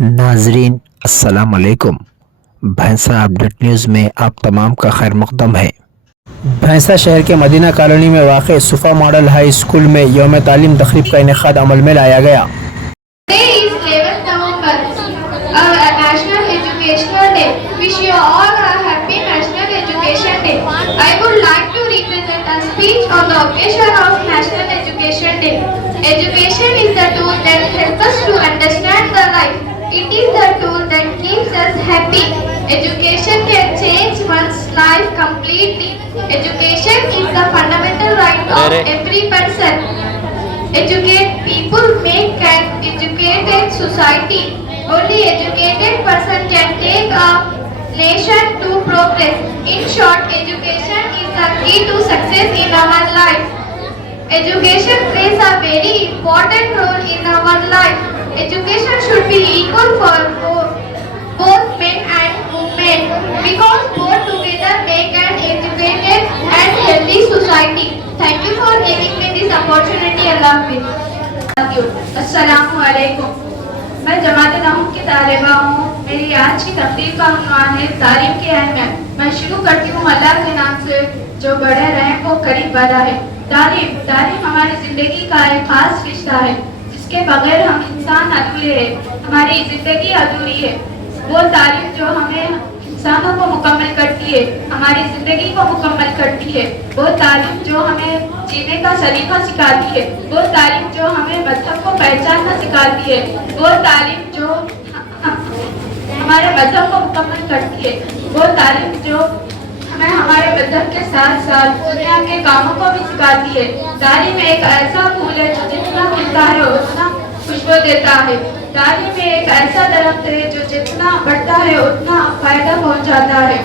नाजरीन अस्सलाम वालेकुम। भैंसा अपडेट न्यूज़ में आप तमाम का खैर मकदम है। भैंसा शहर के मदीना कॉलोनी में वाक़ सुफ़ा मॉडल हाई स्कूल में यौम तालीम तक़रीब का इनेक़ाद अमल में लाया गया। Education is the tool that helps us to understand the life. It is the tool that keeps us happy. Education can change one's life completely. Education is the fundamental right of every person. Educate people make an educated society. Only educated person can take a nation to progress. In short, education is the key to success in our life. Education plays a very important role in our life. Education should be equal for both men and women because both together make an educated and healthy society. Thank you for giving me this opportunity. Allah Hafiz. Assalamu alaikum. मैं जमात नहूम की तालिबा हूँ। मेरी आज की तकरीर का उन्वान है तालीम की अहमियत। मैं शुरू करती हूँ अल्लाह के नाम से जो बड़े रहें वो करीब वाला है। तालीम हमारी जिंदगी का एक खास रिश्ता है जिसके बगैर हम इंसान अधूरे हैं। हमारी जिंदगी अधूरी है। वो तालीम जो हमें इंसानों को मुकम्मल करती है, हमारी जिंदगी को मुकम्मल करती है। वो तालीम जो हमें जीने का सलीका सिखाती है, वो तालीम जो हमें मजहब को पहचानना सिखाती है, वो तालीम जो हमारे मजहब को मुकम्मल करती है, वो तालीम जो हमें हमारे मजहब के साथ साथ दुनिया के कामों को भी सिखाती है। तालीम एक ऐसा फूल है जो जितना खिलता है उतना खुशबू देता है। तालीम एक ऐसा दरख्त है जो जितना बढ़ता है उतना फायदा पहुंचाता है।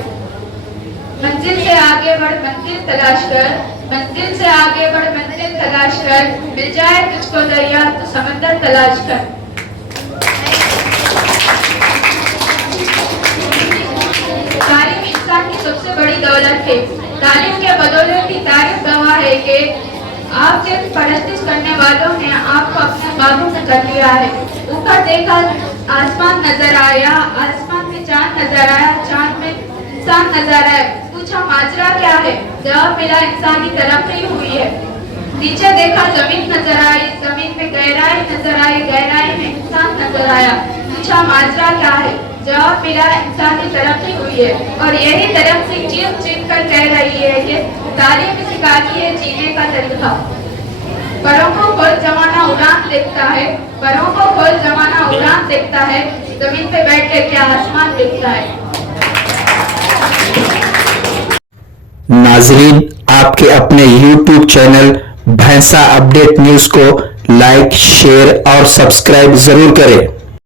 मंजिल से आगे बढ़ मंजिल तलाश कर, मंजिल से आगे बढ़ मंजिल तलाश कर, मिल जाए तुझको दरिया तो समंदर तलाश कर। तालीम इंसान की सबसे बड़ी दौलत है। तालीम के बदौलत की तारीफ गवाह है कि आपसे परस्तिश करने वालों ने आपको अपने बागों में कर लिया है। ऊपर देखा आसमान नजर आया, आसमान में चांद नजर आया, चांद में इंसान नजर आया। पूछा माजरा क्या है? जवाब मिला इंसानी तरक्की हुई है। नीचे देखा जमीन नजर आई, जमीन में गहराई नजर आई, गहराई में इंसान नजर आया। पूछा माजरा क्या है? जवाब मिला इंसानी तरक्की हुई है। और यही तरक्की चीख चीख कर कह रही है कि तालीम सिखाती है जीने का तरीका। परों को खुद जमाना उड़ान देखता है, परों को खुद जमाना उड़ान देखता है, जमीन पे बैठ के क्या आसमान देखता है। नाजरीन आपके अपने YouTube चैनल भैंसा अपडेट न्यूज़ को लाइक, शेयर और सब्सक्राइब जरूर करें।